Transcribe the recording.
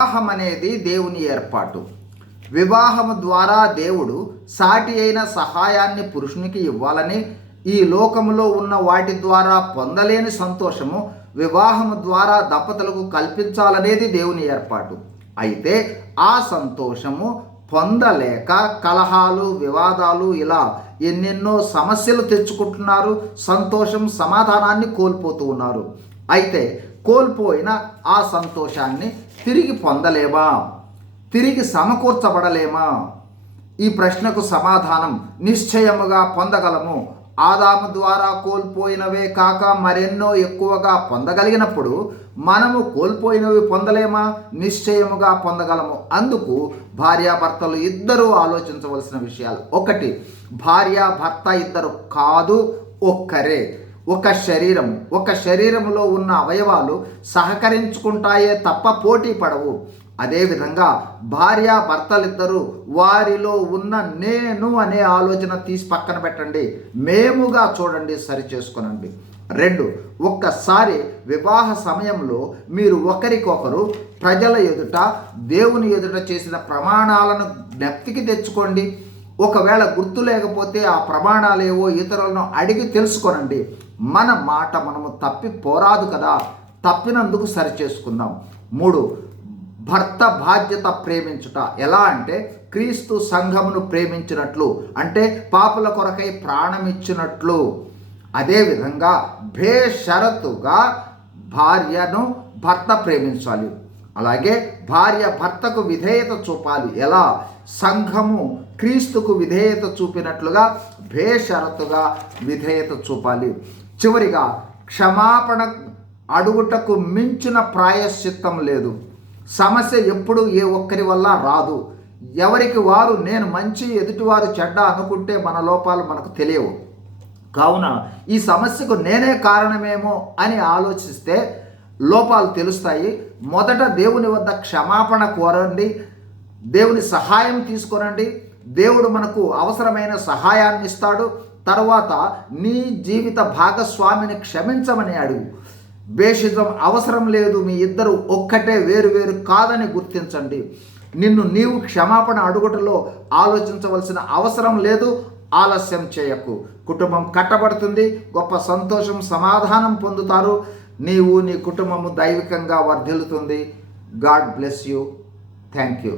వివాహం అనేది దేవుని ఏర్పాటు. వివాహము ద్వారా దేవుడు సాటి అయిన సహాయాన్ని పురుషునికి ఇవ్వాలని ఈ లోకములో ఉన్న వాటి ద్వారా పొందలేని సంతోషము వివాహము ద్వారా దంపతులకు కల్పించాలనేది దేవుని ఏర్పాటు. అయితే ఆ సంతోషము పొందలేక కలహాలు వివాదాలు ఇలా ఎన్నెన్నో సమస్యలు తెచ్చుకుంటున్నారు సంతోషం సమాధానాన్ని కోల్పోతూ ఉన్నారు. అయితే కోల్పోయిన ఆ సంతోషాన్ని తిరిగి పొందలేమా? తిరిగి సమకూర్చబడలేమా? ఈ ప్రశ్నకు సమాధానం నిశ్చయముగా పొందగలము. ఆదాము ద్వారా కోల్పోయినవే కాక మరెన్నో ఎక్కువగా పొందగలిగినప్పుడు మనము కోల్పోయినవి పొందలేమా? నిశ్చయముగా పొందగలము. అందుకు భార్యాభర్తలు ఇద్దరూ ఆలోచించవలసిన విషయాలు. ఒకటి భార్య భర్త ఇద్దరు కాదు ఒక్కరే. ఒక శరీరము ఒక శరీరములో ఉన్న అవయవాలు సహకరించుకుంటాయే తప్ప పోటీ పడవు. అదేవిధంగా భార్య భర్తలిద్దరూ వారిలో ఉన్న నేను అనే ఆలోచన తీసి పక్కన పెట్టండి. మేముగా చూడండి సరి చేసుకునండి. రెండు ఒక్కసారి వివాహ సమయంలో మీరు ఒకరికొకరు ప్రజల ఎదుట దేవుని ఎదుట చేసిన ప్రమాణాలను జ్ఞప్తికి తెచ్చుకోండి. ఒకవేళ గుర్తు లేకపోతే ఆ ప్రమాణాలేవో ఇతరులను అడిగి తెలుసుకోనండి. మన మాట మనము తప్పి పోరాదు కదా తప్పినందుకు సరి చేసుకుందాం మూడు భర్త బాధ్యత ప్రేమించుట. ఎలా అంటే క్రీస్తు సంఘమును ప్రేమించినట్లు అంటే పాపుల కొరకై ప్రాణమిచ్చినట్లు. అదేవిధంగా భేషరతుగా భార్యను భర్త ప్రేమించాలి. అలాగే భార్య భర్తకు విధేయత చూపాలి. ఎలా? సంఘము క్రీస్తుకు విధేయత చూపినట్లుగా భేషరతుగా విధేయత చూపాలి. చివరిగా క్షమాపణ అడుగుటకు మించిన ప్రాయశ్చిత్తం లేదు. సమస్య ఎప్పుడు ఏ ఒక్కరి వల్ల రాదు. ఎవరికి వారు నేను మంచి ఎదుటివారు చెడ్డ అనుకుంటే మన లోపాలు మనకు తెలియవు. కావున ఈ సమస్యకు నేనే కారణమేమో అని ఆలోచిస్తే లోపాలు తెలుస్తాయి. మొదట దేవుని వద్ద క్షమాపణ కోరండి. దేవుని సహాయం తీసుకొనండి. దేవుడు మనకు అవసరమైన సహాయాన్ని ఇస్తాడు. తర్వాత నీ జీవిత భాగస్వామిని క్షమించమని అడుగు. భేషిజం అవసరం లేదు మీ ఇద్దరు ఒక్కటే వేరు వేరు కాదని గుర్తించండి. నిన్ను నీవు క్షమాపణ అడుగుటలో ఆలోచించవలసిన అవసరం లేదు ఆలస్యం చేయకు. కుటుంబం కట్టబడుతుంది గొప్ప సంతోషం సమాధానం పొందుతారు. నీవు నీ కుటుంబము దైవికంగా వర్ధిల్లుతుంది. God bless you. Thank you.